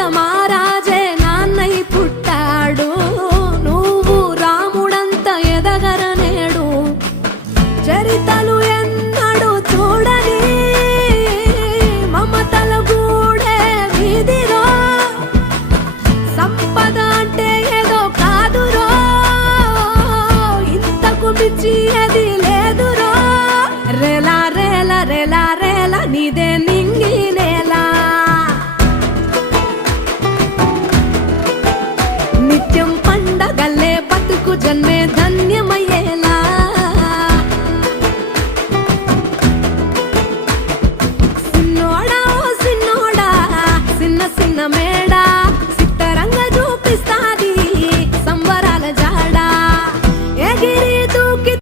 సంపద మారాజే నాన్నై పుట్టాడు, నువ్వు రాముడంత ఎదగరనేడు. చరితలు ఎన్నడు చూడని మమతల గూడే వీధిలో, సంపద అంటే ఏదో కాదురో, ఇంతకు మించి